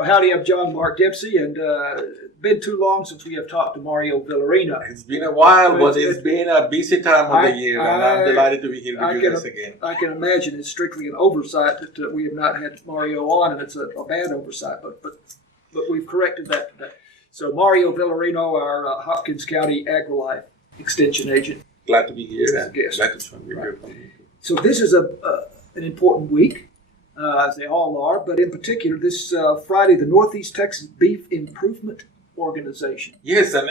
Well, howdy, I'm John Mark Dempsey, and been too long since we have talked to Mario Villarino. It's been a while, but it's been a busy time of the year, and I'm delighted to be here with you guys again. I can imagine it's strictly an oversight that we have not had Mario on, and it's a bad oversight, but we've corrected that today. So Mario Villarino, our Hopkins County AgriLife Extension Agent. Glad to be here. As a guest. Glad to be here. So this is an important week. As they all are, but in particular, this Friday, the Northeast Texas Beef Improvement Organization. Yes, and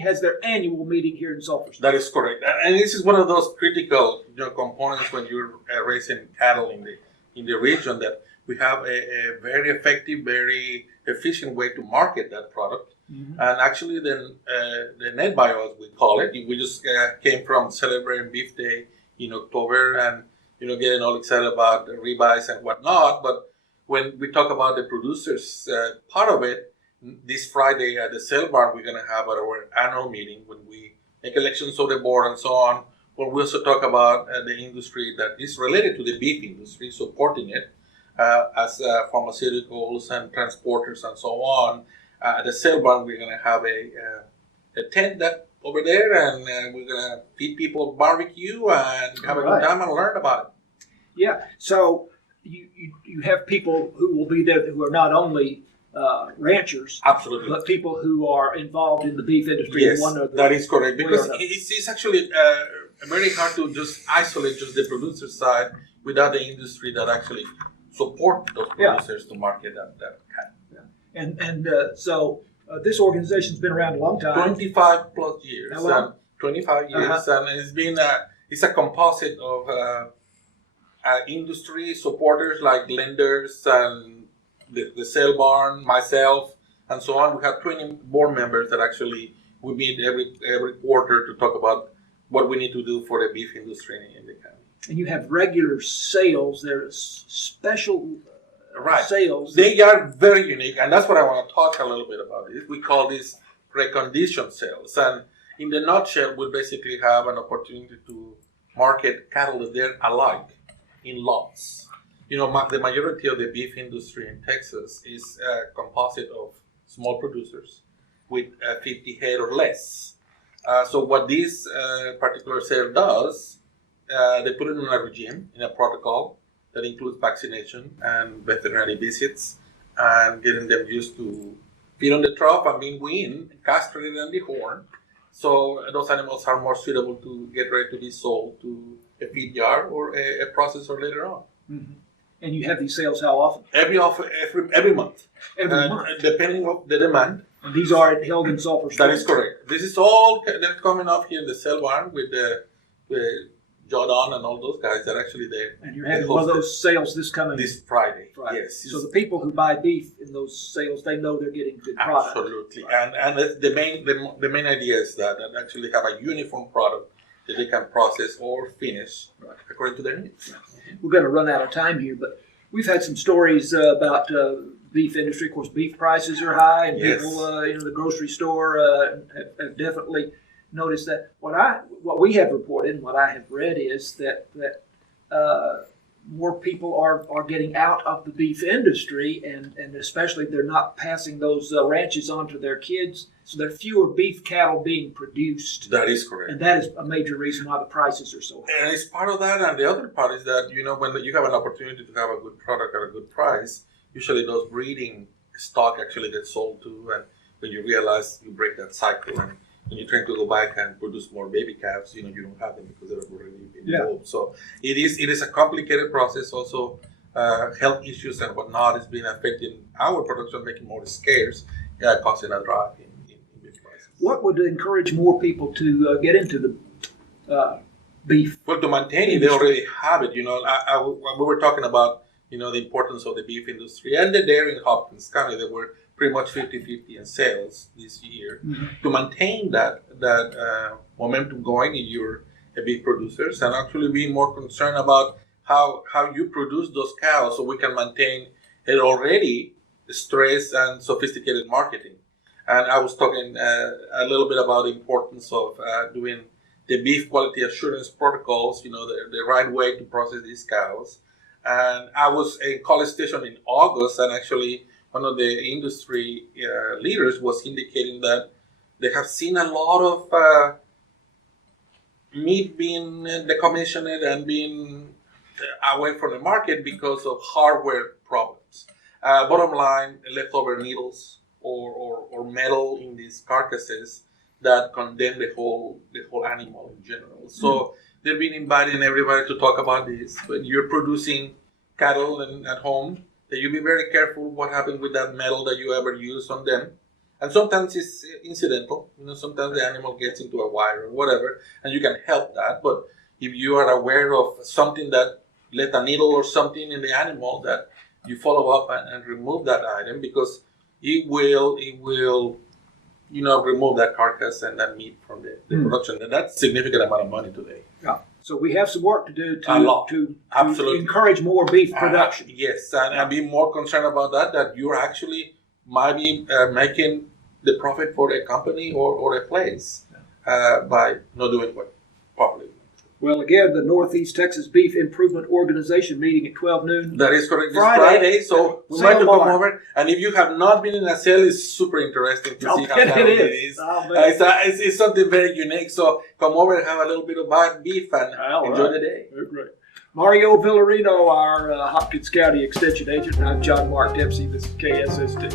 has their annual meeting here in Sulphur Springs. That is correct, and this is one of those critical components when you're raising cattle in the region, that we have a very effective, very efficient way to market that product. Mm-hmm. And actually, the NETBIO, as we call it, we just came from celebrating Beef Day in October, and getting all excited about the ribeyes and whatnot. But when we talk about the producers part of it, this Friday at the sale barn, we're going to have our annual meeting when we make elections of the board and so on. But we also talk about the industry that is related to the beef industry, supporting it as pharmaceuticals and transporters and so on. At the sale barn, we're going to have a tent that over there, and we're going to feed people barbecue and have a good time and learn about it. Yeah, so you have people who will be there who are not only ranchers, absolutely, but people who are involved in the beef industry. Yes, that is correct, because it's actually very hard to just isolate just the producer side without the industry that actually support those producers to market that cattle. Yeah. So this organization's been around a long time. 25 plus years. 25 years, and it's a composite of industry supporters like lenders and the sale barn, myself, and so on. We have 20 board members that actually we meet every quarter to talk about what we need to do for the beef industry in the county. And you have regular sales. There's special sales. They are very unique, and that's what I want to talk a little bit about. We call this reconditioned sales, and in the nutshell, we basically have an opportunity to market cattle that they're alike in lots. The majority of the beef industry in Texas is a composite of small producers with 50 head or less. So what this particular sale does, they put it in a regime, in a protocol that includes vaccination and veterinary visits, and getting them used to feed on the trough and being weaned, castrated on the horn. So those animals are more suitable to get ready to be sold to a feed yard or a processor later on. Mm-hmm. And you have these sales how often? Every month. Every month. Depending on the demand. And these are held in Sulphur Springs? That is correct. This is all they're coming up here in the sale barn with the Jordan and all those guys that are actually there. And you're having one of those sales this Friday. Yes. So the people who buy beef in those sales, they know they're getting good product. Absolutely. Right. And the main idea is that actually have a uniform product that they can process or finish according to their needs. We're going to run out of time here, but we've had some stories about beef industry. Of course, beef prices are high, and people, the grocery store have definitely noticed that. What we have reported and what I have read is that more people are getting out of the beef industry, and especially they're not passing those ranches on to their kids. So there are fewer beef cattle being produced. That is correct. And that is a major reason why the prices are so high. And it's part of that. And the other part is that, when you have an opportunity to have a good product at a good price, usually those breeding stock actually gets sold too. And when you realize you break that cycle and when you're trying to go back and produce more baby calves, you don't have them because they're already been old. So it is a complicated process. Also, health issues and whatnot has been affecting our production, making more scarce, causing a drop in beef prices. What would encourage more people to get into the beef? Well, to maintain it, they already have it. We were talking about, the importance of the beef industry and the dairy in Hopkins County. They were pretty much 50-50 in sales this year. Mm-hmm. To maintain that momentum going in your beef producers, and actually be more concerned about how you produce those cows so we can maintain it already stressed and sophisticated marketing. And I was talking a little bit about the importance of doing the beef quality assurance protocols, the right way to process these cows. And I was in College Station in August, and actually one of the industry leaders was indicating that they have seen a lot of meat being decommissioned and being away from the market because of hardware problems. Bottom line, leftover needles or metal in these carcasses that condemn the whole animal in general. So they've been inviting everybody to talk about this. When you're producing cattle at home, that you be very careful what happens with that metal that you ever use on them. And sometimes it's incidental. Sometimes the animal gets into a wire or whatever, and you can help that. But if you are aware of something that left a needle or something in the animal, that you follow up and remove that item, because it will remove that carcass and that meat from the production. And that's a significant amount of money today. Yeah. So we have some work to do to Absolutely. encourage more beef production. Yes, and be more concerned about that you're actually might be making the profit for a company or a place by not doing it properly. Well, again, the Northeast Texas Beef Improvement Organization meeting at 12 noon. That is correct. This Friday, so we might to come over. And if you have not been in a sale, it's super interesting to see how it is. It's something very unique. So come over and have a little bit of beef and enjoy the day. Great. Mario Villarino, our Hopkins County Extension Agent, and I'm John Mark Dempsey. This is KSST.